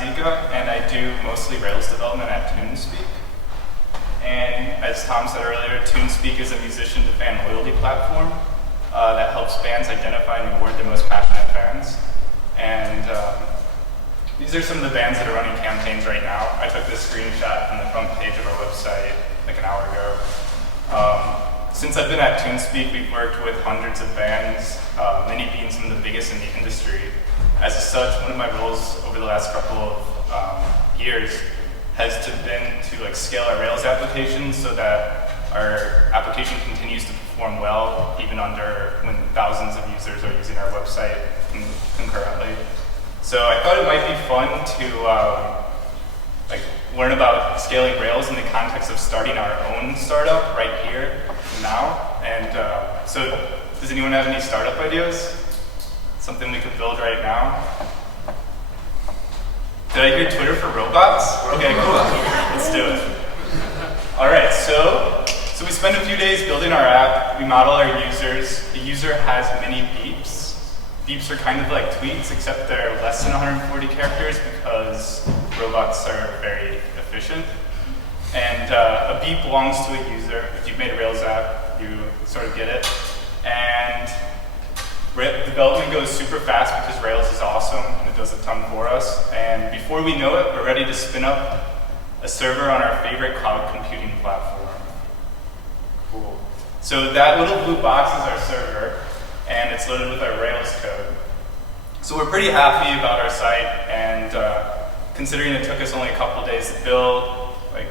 Ruzicka, and I do mostly Rails development at TuneSpeak. And as Tom said earlier, TuneSpeak is a musician-to-fan loyalty platform that helps bands identify and reward their most passionate fans. And these are some of the bands that are running campaigns right now. I took this screenshot from the front page of our website like an hour ago. Since I've been at TuneSpeak, we've worked with hundreds of bands, many being some of the biggest in the industry. As such, one of my roles over the last couple of years has been to scale our Rails application so that our application continues to perform well, even when thousands of users are using our website concurrently. So I thought it might be fun to learn about scaling Rails in the context of starting our own startup right here now. And so does anyone have any startup ideas? Something we could build right now? Did I hear Twitter for robots? Okay, cool. Let's do it. All right, so we spend a few days building our app. We model our users. The user has many beeps. Beeps are kind of like tweets, except they're less than 140 characters because robots are very efficient. And a beep belongs to a user. If you've made a Rails app, you sort of get it. And development goes super fast because Rails is awesome and it does a ton for us. And before we know it, we're ready to spin up a server on our favorite cloud computing platform. Cool. So that little blue box is our server, and it's loaded with our Rails code. So we're pretty happy about our site, and considering it took us only a couple days to build, I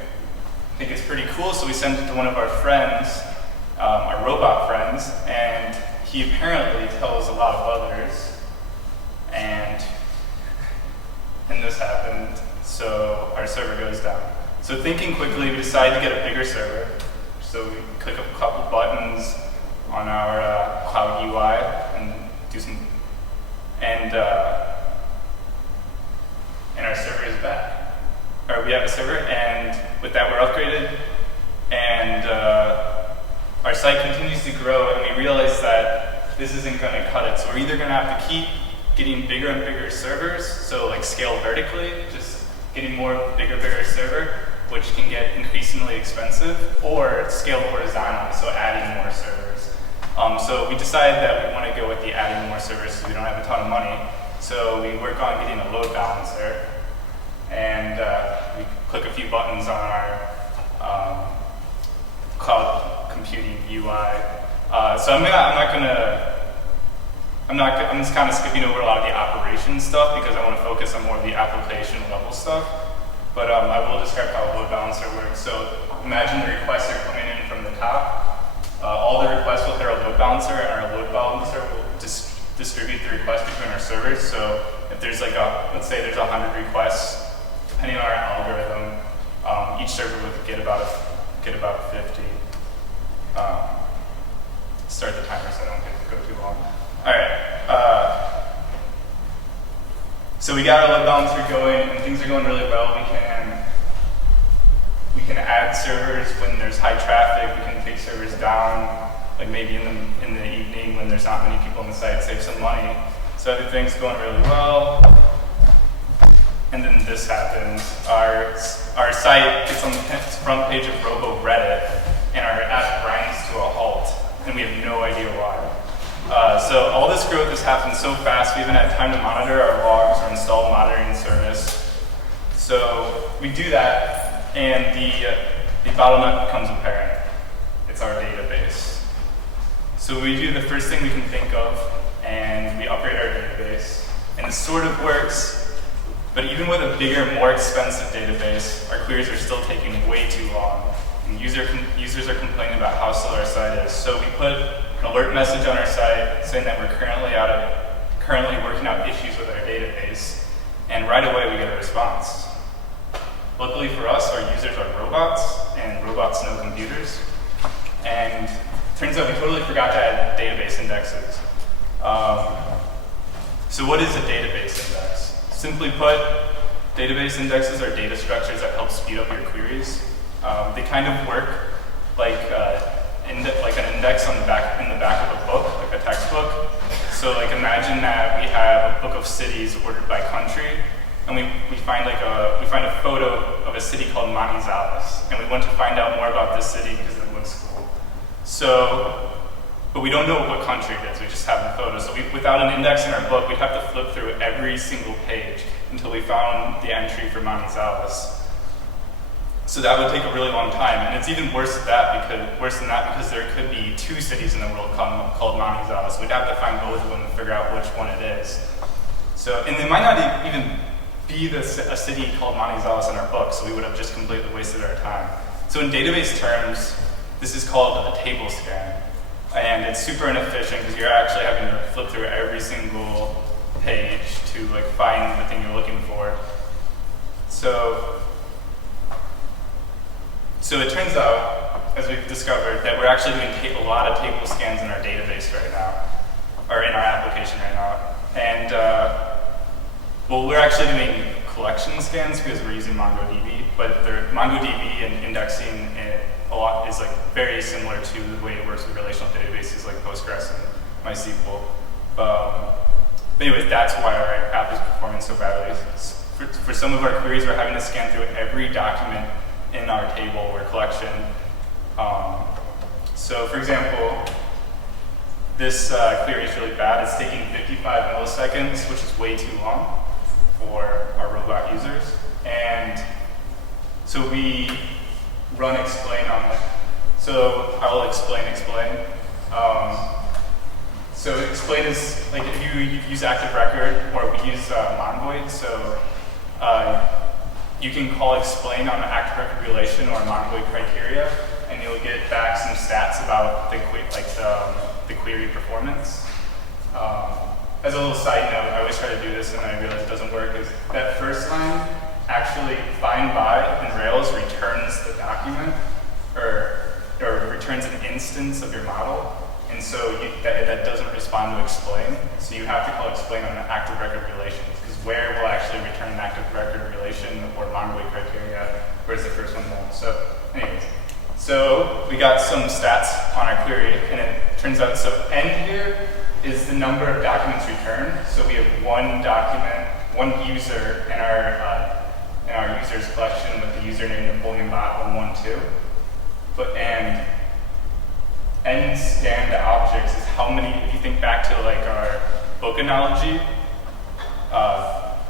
think it's pretty cool. So we sent it to one of our friends, our robot friends, and he apparently tells a lot of others, and this happened, so our server goes down. So thinking quickly, we decided to get a bigger server. So we click a couple buttons on our cloud UI and do some, and our server is back. Or we have a server, and with that we're upgraded, and our site continues to grow, and we realize that this isn't going to cut it. So we're either going to have to keep getting bigger and bigger servers, so scale vertically, just getting bigger server, which can get increasingly expensive, or scale horizontally, so adding more servers. So we decided that we want to go with the adding more servers because we don't have a ton of money. So we work on getting a load balancer, and we click a few buttons on our cloud computing UI. So I'm just kind of skipping over a lot of the operations stuff because I want to focus on more of the application level stuff. But I will describe how a load balancer works. So imagine the requests are coming in from the top. All the requests will hit our load balancer, and our load balancer will distribute the requests between our servers. So if there's let's say there's 100 requests, depending on our algorithm, each server would get about 50. Start the timer so I don't get to go too long. All right. So we got our load balancer going, and things are going really well. We can add servers when there's high traffic. We can take servers down, maybe in the evening when there's not many people on the site, save some money. So everything's going really well. And then this happens. Our site gets on the front page of Robo Reddit, and our app grinds to a halt, and we have no idea why. So all this growth has happened so fast, we haven't had time to monitor our logs or install a monitoring service. So we do that, and the bottleneck becomes apparent. It's our database. So we do the first thing we can think of, and we upgrade our database. And this sort of works, but even with a bigger, more expensive database, our queries are still taking way too long. And users are complaining about how slow our site is. So we put an alert message on our site saying that we're currently working out issues with our database, and right away we get a response. Luckily for us, our users are robots, and robots know computers. And it turns out we totally forgot to add database indexes. So what is a database index? Simply put, database indexes are data structures that help speed up your queries. They kind of work like an index in the back of a book, like a textbook. So imagine that we have a book of cities ordered by country, and we find a photo of a city called Manizales, and we want to find out more about this city because it looks cool. So, but we don't know what country it is, we just have the photo. So without an index in our book, we'd have to flip through every single page until we found the entry for Manizales. So that would take a really long time, and it's even worse than that because there could be 2 cities in the world called Manizales. We'd have to find both of them to figure out which one it is. So, and there might not even be a city called Manizales in our book, so we would have just completely wasted our time. So in database terms, this is called a table scan, and it's super inefficient because you're actually having to flip through every single page to find the thing you're looking for. So it turns out, as we've discovered, that we're actually doing a lot of table scans in our database right now, or in our application right now. And well, we're actually doing collection scans because we're using MongoDB, but MongoDB and indexing a lot is very similar to the way it works with relational databases like Postgres and MySQL. Anyways, that's why our app is performing so badly. For some of our queries, we're having to scan through every document in our table or collection. So for example, this query is really bad. It's taking 55 milliseconds, which is way too long for our robot users. And so we run explain on it. So I'll explain. So explain is if you use active record, or we use Mongoid. So you can call explain on an active record relation or a Mongoid criteria, and you'll get back some stats about the query performance. As a little side note, I always try to do this and I realize it doesn't work, is that first line actually find by in Rails returns the document, or returns an instance of your model, and so that doesn't respond to explain, so you have to call explain on an active record relation, because where will actually return an active record relation or Mongoid criteria, whereas the first one won't. So anyways, so we got some stats on our query, and it turns out, so n here is the number of documents returned. So we have one document, one user in our users collection with the username NapoleonBot112. And n scanned objects is how many, if you think back to our book analogy,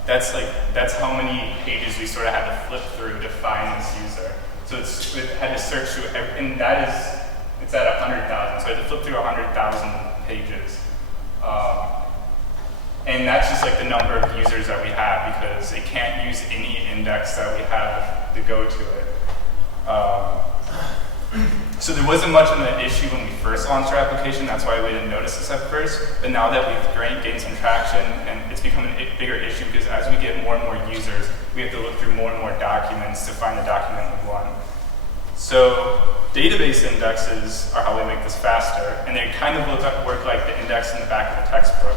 that's how many pages we sort of had to flip through to find this user. So it had to search through, and it's at 100,000. So I had to flip through 100,000 pages. And that's just the number of users that we have, because it can't use any index that we have to go to it. So there wasn't much of an issue when we first launched our application. That's why we didn't notice this at first. But now that we've gained some traction, and it's become a bigger issue, because as we get more and more users, we have to look through more and more documents to find the document we want. So database indexes are how we make this faster, and they kind of work like the index in the back of the textbook.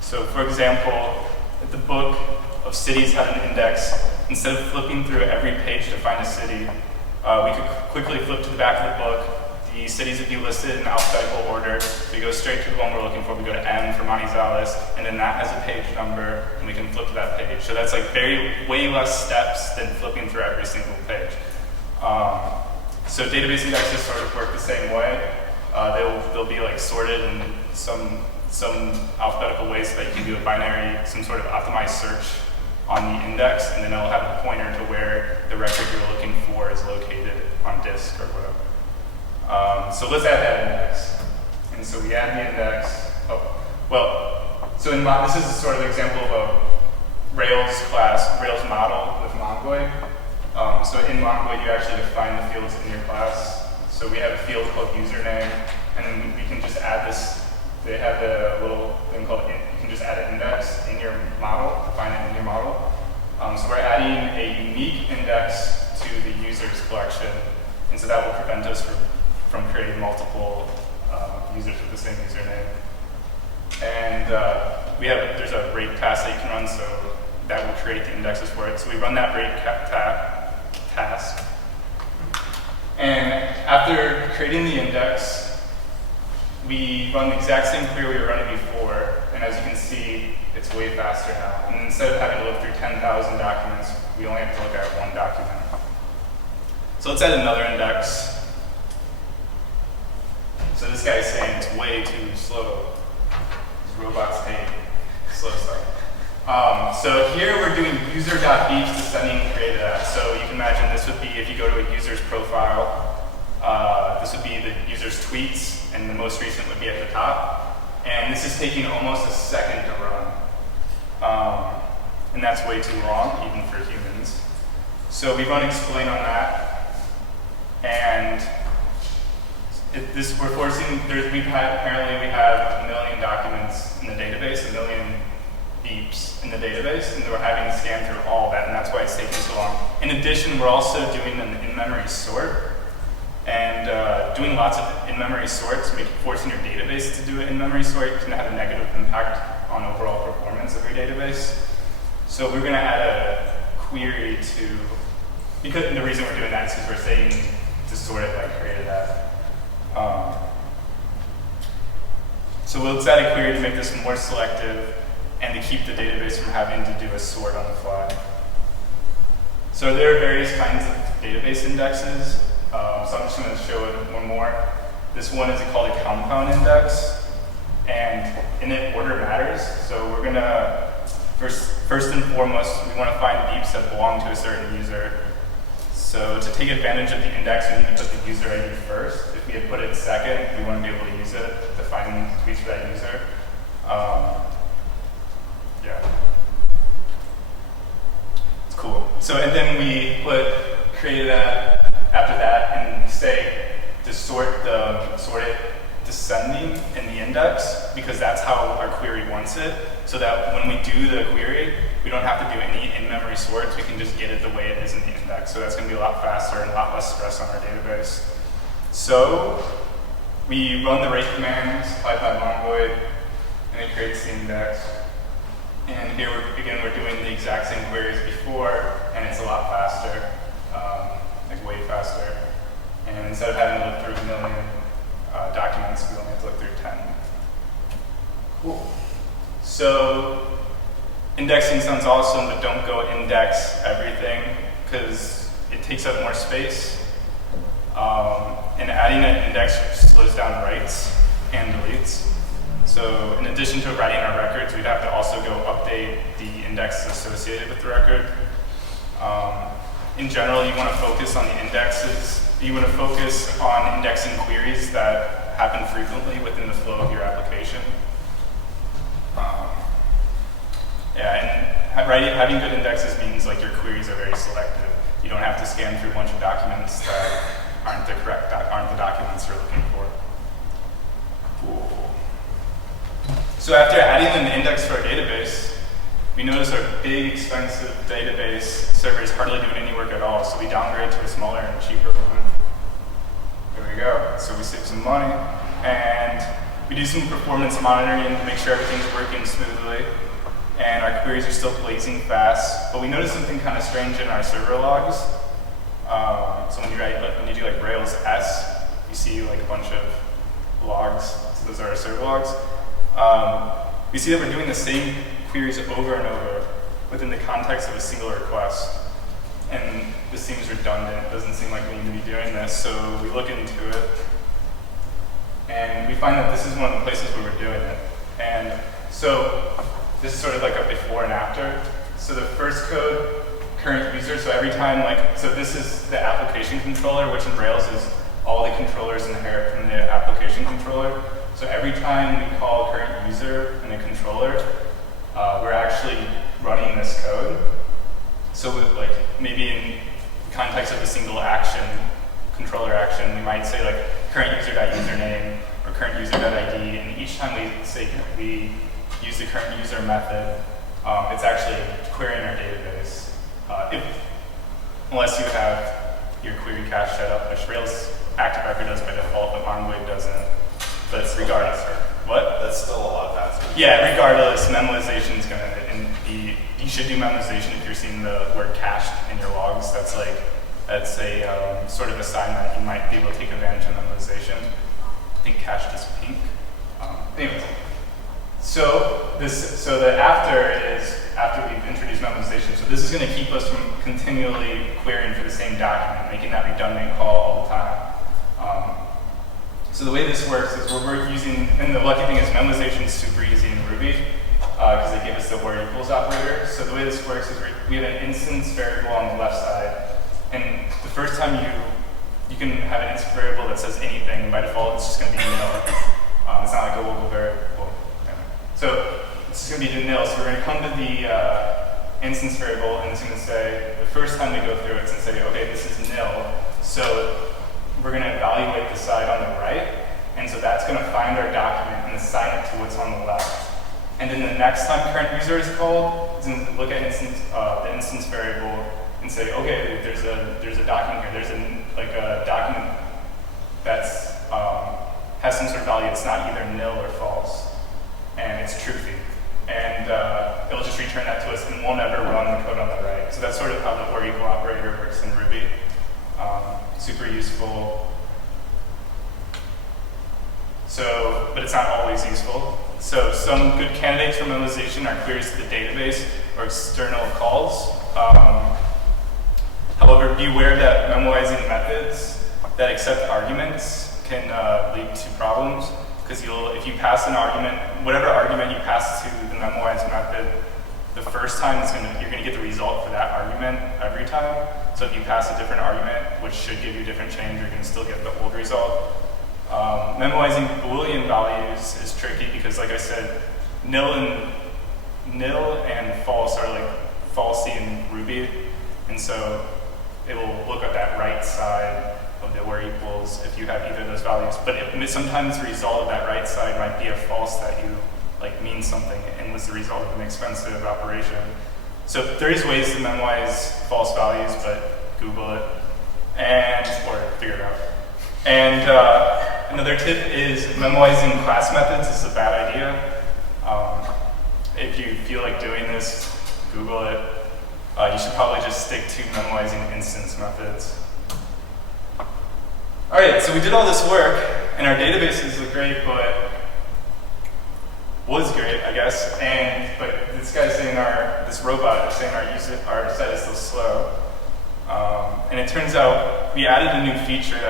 So for example, if the book of cities had an index, instead of flipping through every page to find a city, we could quickly flip to the back of the book. The cities would be listed in alphabetical order. We go straight to the one we're looking for. We go to M for Manizales, and then that has a page number, and we can flip to that page. So that's way less steps than flipping through every single page. So database indexes sort of work the same way. They'll be sorted in some alphabetical ways so that you can do some sort of optimized search on the index, and then it'll have a pointer to where the record you're looking for is located on disk or whatever. So let's add that index. And so we add the index. So this is a sort of example of a Rails model with Mongoid. So in Mongoid, you actually define the fields in your class. So we have a field called username, and then we can just add this. They have a little thing called, you can just add an index in your model, define it in your model. So we're adding a unique index to the users collection, and so that will prevent us from creating multiple users with the same username. And there's a rate task that you can run, so that will create the indexes for it. So we run that rate task. And after creating the index, we run the exact same query we were running before, and as you can see, It's way faster now. And instead of having to look through 10,000 documents, we only have to look at one document. So let's add another index. So this guy's saying it's way too slow. These robots hate slow stuff. So here we're doing user.beeps descending created at. So you can imagine this would be if you go to a user's profile. This would be the user's tweets, and the most recent would be at the top. And this is taking almost a second to run. And that's way too long, even for humans. So we run explain on that. And we're forcing, apparently we have 1 million documents in the database, 1 million beeps in the database, and we're having to scan through all that, and that's why it's taking so long. In addition, we're also doing an in-memory sort, and doing lots of in-memory sorts, forcing your database to do an in-memory sort can have a negative impact on overall performance of your database. So we're going to add a query to, because the reason we're doing that is because we're saying to sort it like created at. So we'll add a query to make this more selective and to keep the database from having to do a sort on the fly. So there are various kinds of database indexes. So I'm just going to show it one more. This one is called a compound index, and in it order matters. So we're going to, first and foremost, we want to find beeps that belong to a certain user. So to take advantage of the index, we need to put the user ID first. If we had put it second, we want to be able to use it to find tweets for that user. Yeah. It's cool. So, and then we create that after that and say to sort it descending in the index, because that's how our query wants it, so that when we do the query, we don't have to do any in-memory sorts. We can just get it the way it is in the index. So that's going to be a lot faster and a lot less stress on our database. So we run the rate command supplied by Mongoid, and it creates the index. And here, we're doing the exact same query as before, and it's a lot faster, like way faster. And instead of having to look through 1 million documents, we only have to look through 10. Cool. So indexing sounds awesome, but don't go index everything, because it takes up more space. And adding an index slows down writes and deletes. So in addition to writing our records, we'd have to also go update the indexes associated with the record. In general, you want to focus on the indexes. You want to focus on indexing queries that happen frequently within the flow of your application. Yeah, and having good indexes means like your queries are very selective. You don't have to scan through a bunch of documents that aren't the documents you're looking for. Cool. So after adding an index to our database, we notice our big, expensive database server is hardly doing any work at all, so we downgrade to a smaller and cheaper one. There we go. So we save some money, and we do some performance monitoring to make sure everything's working smoothly, and our queries are still blazing fast. But we notice something kind of strange in our server logs. So when you do like Rails S, you see like a bunch of logs. So those are our server logs. We see that we're doing the same queries over and over within the context of a single request. And this seems redundant. It doesn't seem like we need to be doing this. So we look into it, and we find that this is one of the places where we're doing it. And so this is sort of like a before and after. So the first code, current user, so every time so this is the application controller, which in Rails is all the controllers inherit from the application controller. So every time we call current user in a controller, we're actually running this code. So maybe in the context of a single action, controller action, we might say current user.username or current user.id, and each time we use the current user method, it's actually querying our database. Unless you have your query cache set up, which Rails Active Record does by default, but Mongoid doesn't. But it's regardless. What? That's still a lot faster. Yeah, regardless, memoization is going to be, you should do memoization if you're seeing the word cached in your logs. That's a sort of a sign that you might be able to take advantage of memoization. I think cached is pink. Anyways, So the after is after we've introduced memoization. So this is going to keep us from continually querying for the same document, making that redundant call all the time. So the way this works is we're using, and the lucky thing is memoization is super easy in Ruby because they give us the where equals operator. So the way this works is we have an instance variable on the left side, and the first time you can have an instance variable that says anything. By default, it's just going to be nil. It's not like a local variable. So it's just going to be nil. So we're going to come to the instance variable, and it's going to say, the first time we go through it, it's going to say, okay, this is nil. So we're going to evaluate the side on the right, and so that's going to find our document and assign it to what's on the left. And then the next time current user is called, it's going to look at the instance variable and say, okay, there's a document here. There's a document that's has some sort of value. It's not either nil or false, and it's truthy. And it'll just return that to us, and we'll never run the code on the right. So that's sort of how the where equal operator works in Ruby. Super useful. So, but it's not always useful. So some good candidates for memoization are queries to the database or external calls. However, be aware that memoizing methods that accept arguments can lead to problems, because if you pass an argument, whatever argument you pass to the memoize method, the first time you're going to get the result for that argument every time. So if you pass a different argument, which should give you a different change, you're going to still get the old result. Memoizing Boolean values is tricky because, like I said, nil and false are like falsy in Ruby, and so it will look at that right side of the where equals if you have either of those values. But sometimes the result of that right side might be a false that you means something and was the result of an expensive operation. So there is ways to memoize false values, but Google it or figure it out. And another tip is memoizing class methods is a bad idea. If you feel like doing this, Google it. You should probably just stick to memoizing instance methods. All right, so we did all this work, and our databases look great, but was great, I guess. But this guy's saying this robot is saying our site is still slow. And it turns out we added a new feature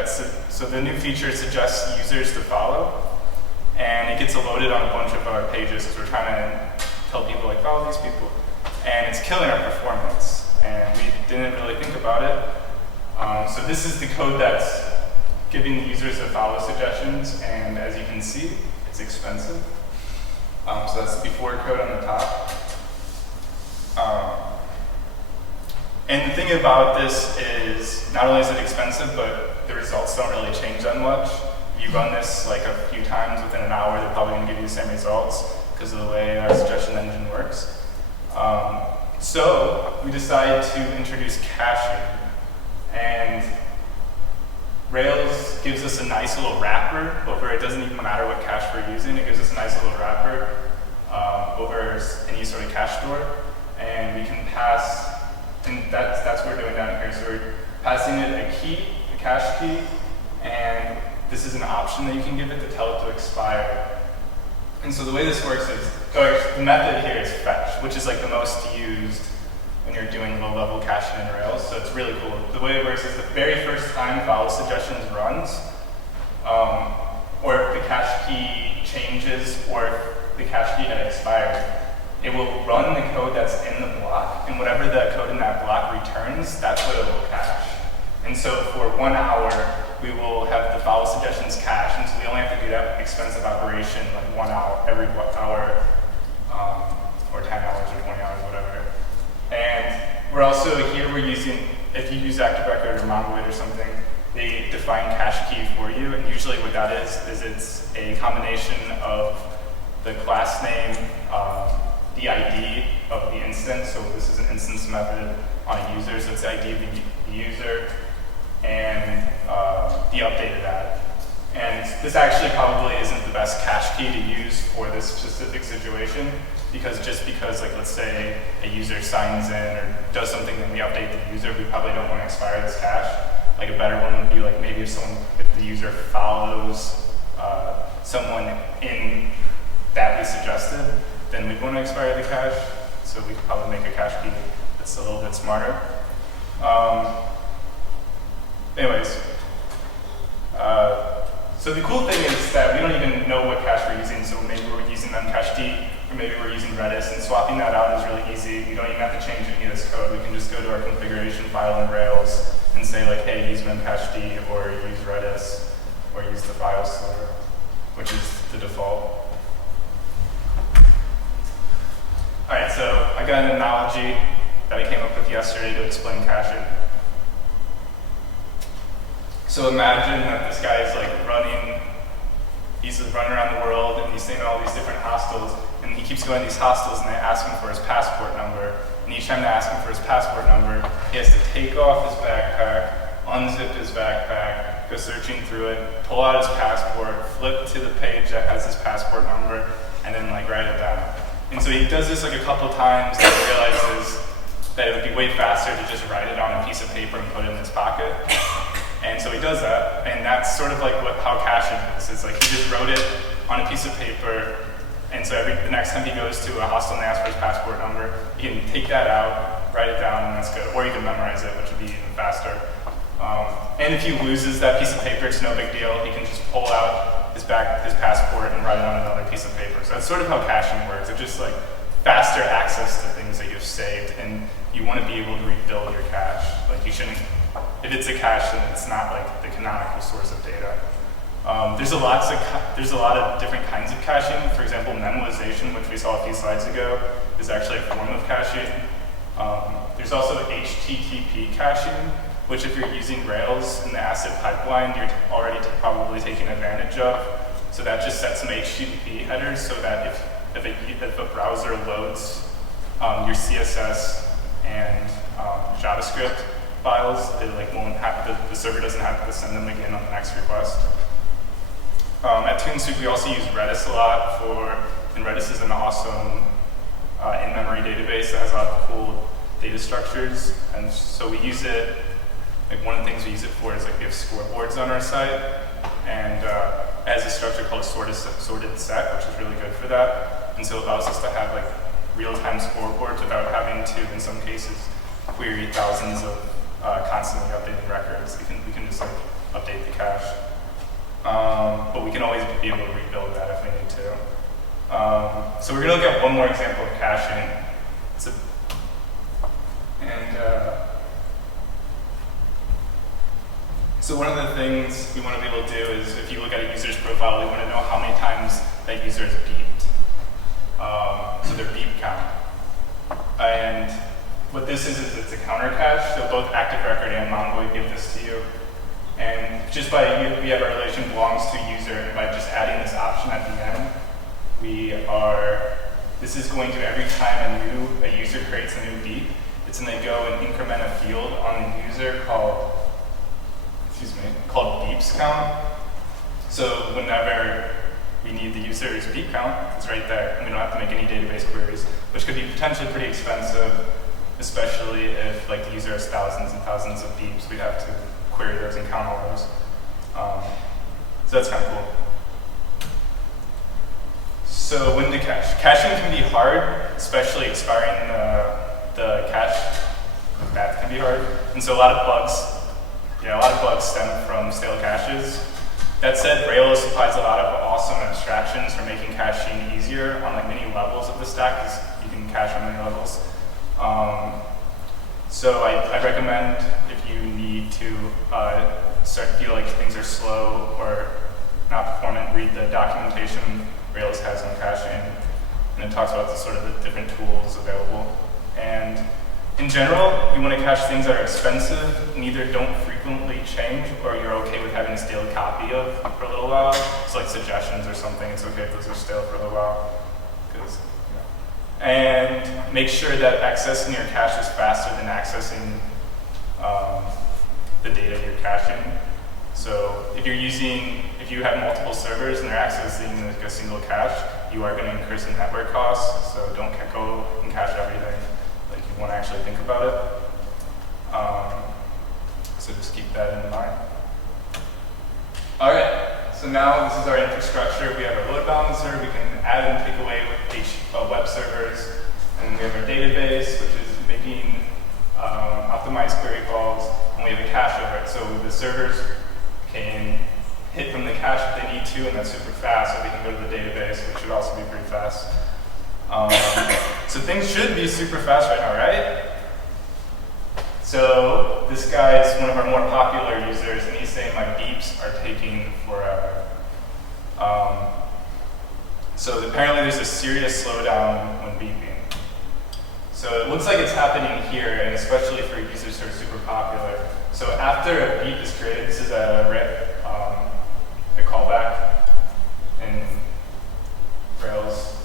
so the new feature suggests users to follow, and it gets loaded on a bunch of our pages because we're trying to tell people follow these people, and it's killing our performance. And we didn't really think about it. So this is the code that's giving the users the follow suggestions, and as you can see, it's expensive. So that's the before code on the top. And the thing about this is not only is it expensive, but the results don't really change that much. If you run this a few times within an hour, they're probably going to give you the same results because of the way our suggestion engine works. So we decided to introduce caching. And Rails gives us a nice little wrapper over, it doesn't even matter what cache we're using, it gives us a nice little wrapper over any sort of cache store. And we can pass, and that's what we're doing down here. So we're passing it a key, a cache key, and this is an option that you can give it to tell it to expire. And so the way this works is, the method here is fetch, which is the most used when you're doing low-level caching in Rails, so it's really cool. The way it works is the very first time follow suggestions runs, or if the cache key changes, or if the cache key had expired, it will run the code that's in the block, and whatever the code in that block returns, that's what it will cache. And so for 1 hour, we will have the follow suggestions cached, and so we only have to do that expensive operation 1 hour, every hour, or 10 hours, or 20 hours, whatever. And we're also here, we're using, if you use Active Record or Monolith or something, they define cache key for you, and usually what that is it's a combination of the class name, the ID of the instance, so this is an instance method on a user, so it's the ID of the user, and the update of that. And this actually probably isn't the best cache key to use for this specific situation, because let's say a user signs in or does something and we update the user, we probably don't want to expire this cache. A better one would be maybe if the user follows someone in badly suggested, then we'd want to expire the cache. So we could probably make a cache key that's a little bit smarter. Anyways, so the cool thing is that we don't even know what cache we're using, so maybe we're using memcached, or maybe we're using Redis, and swapping that out is really easy. We don't even have to change any of this code. We can just go to our configuration file in Rails and say like, hey, use memcached, or use Redis, or use the file store, which is the default. All right, so I got an analogy that I came up with yesterday to explain caching. So imagine that this guy is like he's running around the world and he's staying in all these different hostels, and he keeps going to these hostels and they ask him for his passport number. And each time they ask him for his passport number, he has to take off his backpack, unzip his backpack, go searching through it, pull out his passport, flip to the page that has his passport number, and then like write it down. And so he does this like a couple times and he realizes that it would be way faster to just write it on a piece of paper and put it in his pocket. And so he does that, and that's sort of like how caching is. It's like he just wrote it on a piece of paper, and so the next time he goes to a hostel and asks for his passport number, he can take that out, write it down, and that's good. Or you can memorize it, which would be even faster. And if he loses that piece of paper, it's no big deal. He can just pull out his passport and write it on another piece of paper. So that's sort of how caching works. It's just like faster access to things that you've saved, and you want to be able to rebuild your cache. Like you shouldn't. If it's a cache, then it's not like the canonical source of data. There's a lot of different kinds of caching. For example, memoization, which we saw a few slides ago, is actually a form of caching. There's also HTTP caching, which if you're using Rails in the ACID pipeline, you're already probably taking advantage of. So that just sets some HTTP headers so that if a browser loads your CSS and JavaScript files, it like won't have the server doesn't have to send them again on the next request. At TuneSoup, we also use Redis a lot and Redis is an awesome in-memory database that has a lot of cool data structures, and so we use it. Like one of the things we use it for is like we have scoreboards on our site, and it has a structure called sorted set, which is really good for that, and so it allows us to have like real-time scoreboards without having to, in some cases, query thousands of constantly updating records. We can just like update the cache, but we can always be able to rebuild that if we need to. So we're going to look at one more example of caching. So one of the things we want to be able to do is, if you look at a user's profile, we want to know how many times that user is beeped. So their beep count. And what this is it's a counter cache, so both Active Record and Mongo give this to you. And just by we have our relation belongs to user, and by just adding this option at the end, this is going to, every time a user creates a new beep, it's going to go and increment a field on the user called beeps count. So whenever we need the user's beep count, it's right there, and we don't have to make any database queries, which could be potentially pretty expensive, especially if like the user has thousands and thousands of beeps. We'd have to query those and count all those. So that's kind of cool. So when to cache? Caching can be hard, especially expiring the cache. That can be hard. And so a lot of bugs stem from stale caches. That said, Rails supplies a lot of awesome abstractions for making caching easier on like many levels of the stack, because you can cache on many levels. So I recommend, if you need to start to feel like things are slow or not performant, read the documentation Rails has on caching, and it talks about the different tools available. And in general, you want to cache things that are expensive and either don't frequently change, or you're okay with having a stale copy of for a little while. So like suggestions or something, it's okay if those are stale for a little while. And make sure that accessing your cache is faster than accessing the data you're caching. So if you have multiple servers and they're accessing like a single cache, you are going to incur some network costs. So don't go and cache everything. Like you want to actually think about it. So just keep that in mind. All right. So now this is our infrastructure. We have our load balancer. We can add and take away web servers. And we have our database, which is making optimized query calls. And we have a cache over it. So the servers can hit from the cache if they need to, and that's super fast. So we can go to the database, which should also be pretty fast. So things should be super fast right now, right? So this guy is one of our more popular users, and he's saying my beeps are taking forever. So apparently there's a serious slowdown when beeping. So it looks like it's happening here, and especially for users who are super popular. So after a beep is created, this is a callback in Rails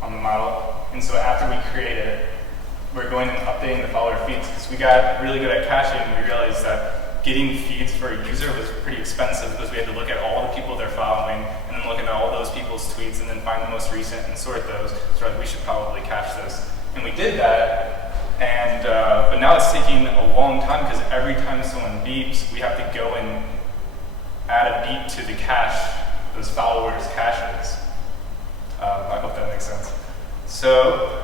on the model. And so after we create it, we're going and updating the follower feeds because we got really good at caching, and we realized that getting feeds for a user was pretty expensive because we had to look at all the people they're following and then look at all those people's tweets and then find the most recent and sort those. So we should probably cache this. And we did that, and but now it's taking a long time because every time someone beeps, we have to go and add a beep to the cache, those followers' caches. I hope that makes sense. So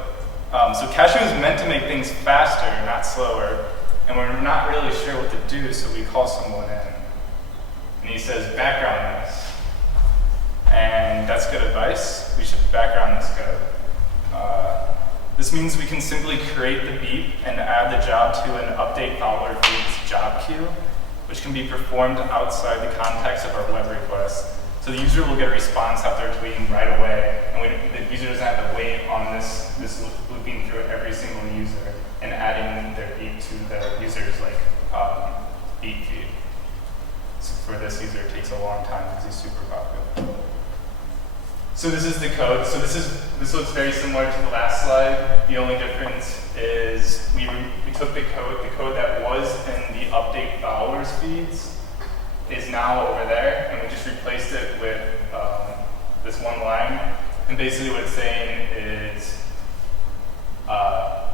caching is meant to make things faster, not slower, and we're not really sure what to do, so we call someone in. And he says, background this. And that's good advice. We should background this code. This means we can simply create the beep and add the job to an update follower feeds job queue, which can be performed outside the context of our web request. So the user will get a response after tweeting right away, and the user doesn't have to wait on this looping through every single user and adding their beep to the user's beep feed. So for this user, it takes a long time because he's super popular. So this is the code. So this looks very similar to the last slide. The only difference is we took the code that was in the update followers feeds is now over there, and we just replaced it with this one line. And basically what it's saying is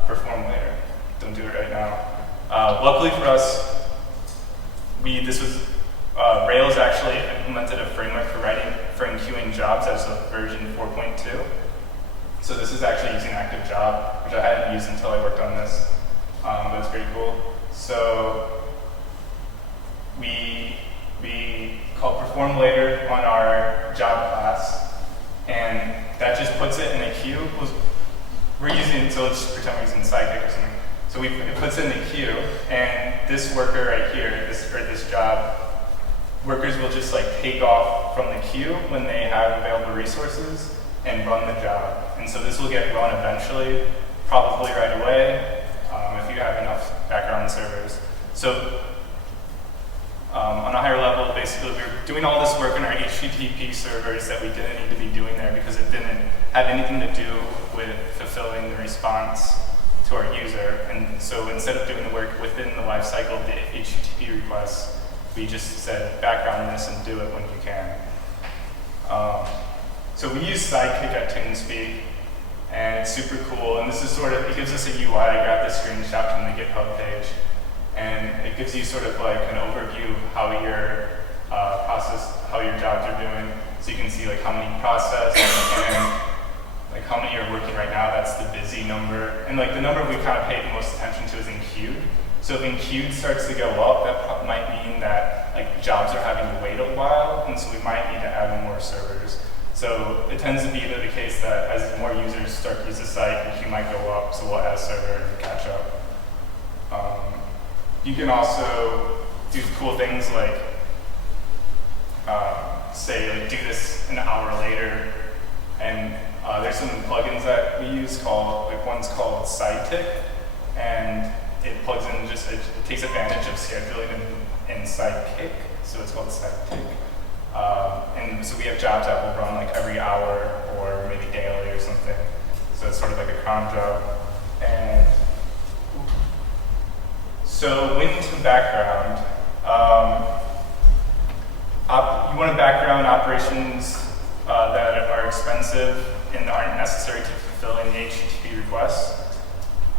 perform later. Don't do it right now. Luckily for us, Rails actually implemented a framework for enqueuing jobs as of version 4.2. So this is actually using active job, which I hadn't used until I worked on this, but it's pretty cool. So we called perform later on our job class, and that just puts it in a queue. We're using, so let's pretend we're using Sidekick or something. So it puts it in the queue, and this worker right here, this job, workers will just take off from the queue when they have available resources and run the job. And so this will get run eventually, probably right away, if you have enough background servers. So on a higher level, basically, we were doing all this work in our HTTP servers that we didn't need to be doing there because it didn't have anything to do with fulfilling the response to our user. And so instead of doing the work within the lifecycle of the HTTP requests, we just said background this and do it when you can. So we use Sidekick at TuneSpeak, and it's super cool. And this is it gives us a UI. I grabbed this screenshot from the GitHub page. And it gives you sort of an overview of how your how your jobs are doing. So you can see how many processed and how many are working right now. That's the busy number. And the number we kind of pay the most attention to is enqueued. So if enqueued starts to go up, that might mean that jobs are having to wait a while, and so we might need to add more servers. So it tends to be the case that as more users start to use the site, the queue might go up, so we'll add a server to catch up. You can also do cool things say do this an hour later, and there's some plugins that we use one's called Sidekick, and it plugs in it takes advantage of scheduling in Sidekick, so it's called Sidekick. And so we have jobs that will run every hour or maybe daily or something. So it's sort of like a cron job. And so when to background, you want to background operations that are expensive and aren't necessary to fulfilling the HTTP requests.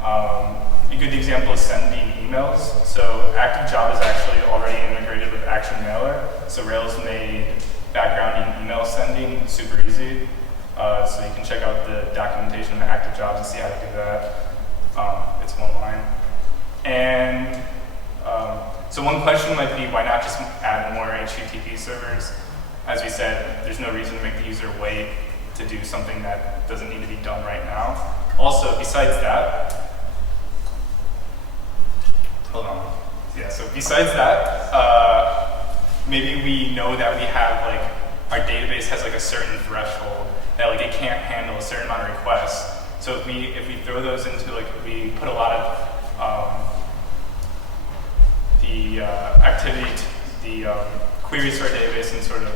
A good example is sending emails. So active job is actually already integrated with Action Mailer. So Rails made background in email sending, super easy. So you can check out the documentation of the active jobs and see how to do that. It's one line. And so one question might be, why not just add more HTTP servers? As we said, there's no reason to make the user wait to do something that doesn't need to be done right now. Also, besides that, hold on. Yeah, so besides that, maybe we know that we have like, our database has like a certain threshold that like it can't handle a certain amount of requests. So if we throw those into like, we put a lot of the activity, the queries to our database and sort of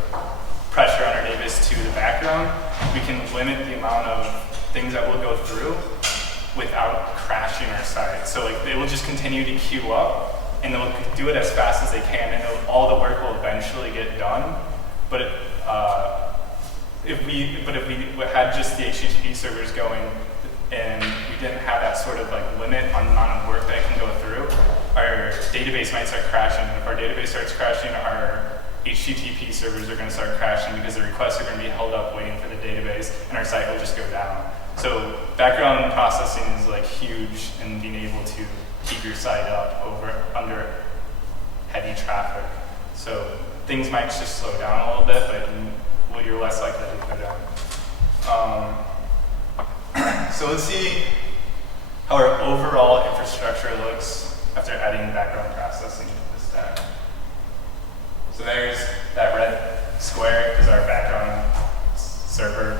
pressure on our database to the background, we can limit the amount of things that we'll go through without crashing our site. So like they will just continue to queue up and they'll do it as fast as they can and all the work will eventually get done. But if we had just the HTTP servers going and we didn't have that sort of like limit on the amount of work that it can go through, our database might start crashing. And if our database starts crashing, our HTTP servers are going to start crashing because the requests are going to be held up waiting for the database, and our site will just go down. So background processing is like huge in being able to keep your site up under heavy traffic. So things might just slow down a little bit, but you're less likely to go down. So let's see how our overall infrastructure looks after adding background processing to the stack. So there's that red square is our background server,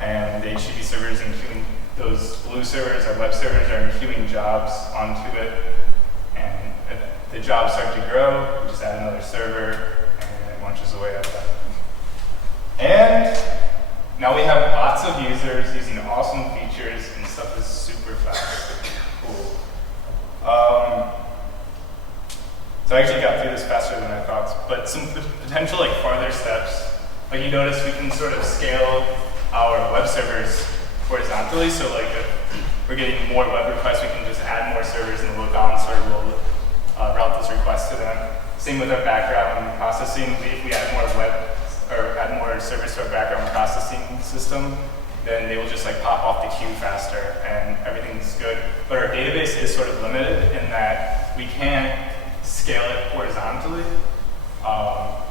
and the HTTP servers and queuing, those blue servers, our web servers, are queuing jobs onto it. And if the jobs start to grow, we just add another server, and it launches away at that. And now we have lots of users using awesome features, and stuff is super fast. Cool. So I actually got through this faster than I thought, but some potential like farther steps. Like you notice we can sort of scale our web servers horizontally, so like if we're getting more web requests, we can just add more servers and the load balancer will route those requests to them. Same with our background processing. If we add more add more servers to our background processing system, then they will just like pop off the queue faster and everything's good. But our database is sort of limited in that we can't scale it horizontally, well,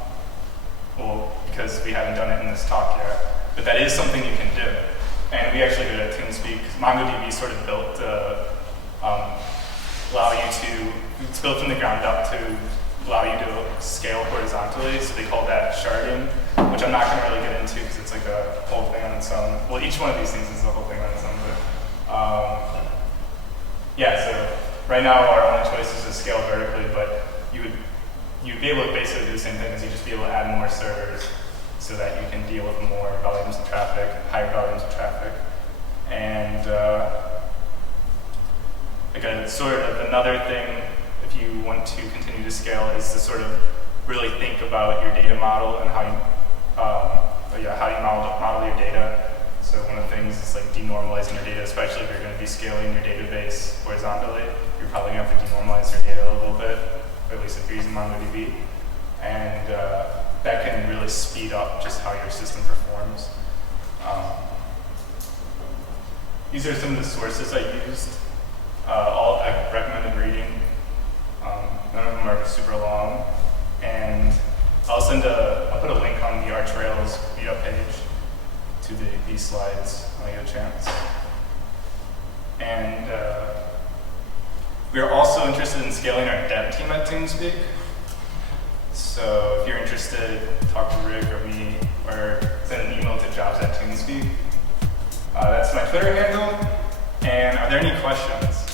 because we haven't done it in this talk yet. But that is something you can do. And we actually did it at TeamSpeak. MongoDB sort of built to allow you to, it's built from the ground up to allow you to scale horizontally. So they call that sharding, which I'm not going to really get into because it's like a whole thing on its own. Well, each one of these things is a whole thing on its own. But yeah, so right now our only choice is to scale vertically, but you'd be able to basically do the same thing as you just be able to add more servers so that you can deal with more volumes of traffic, higher volumes of traffic. And again, sort of another thing, if you want to continue to scale, is to sort of really think about your data model and how you model your data. So one of the things is like denormalizing your data, especially if you're going to be scaling your database horizontally. You're probably going to have to denormalize your data a little bit, or at least if you're using MongoDB. And that can really speed up just how your system performs. These are some of the sources I used. All I recommended reading. None of them are super long. And I'll put a link on the ArchRails meetup page to these slides when I get a chance. And we are also interested in scaling our dev team at TeamSpeak. So if you're interested, talk to Rick or me, or send an email to jobs@TeamSpeak. That's my Twitter handle. And are there any questions?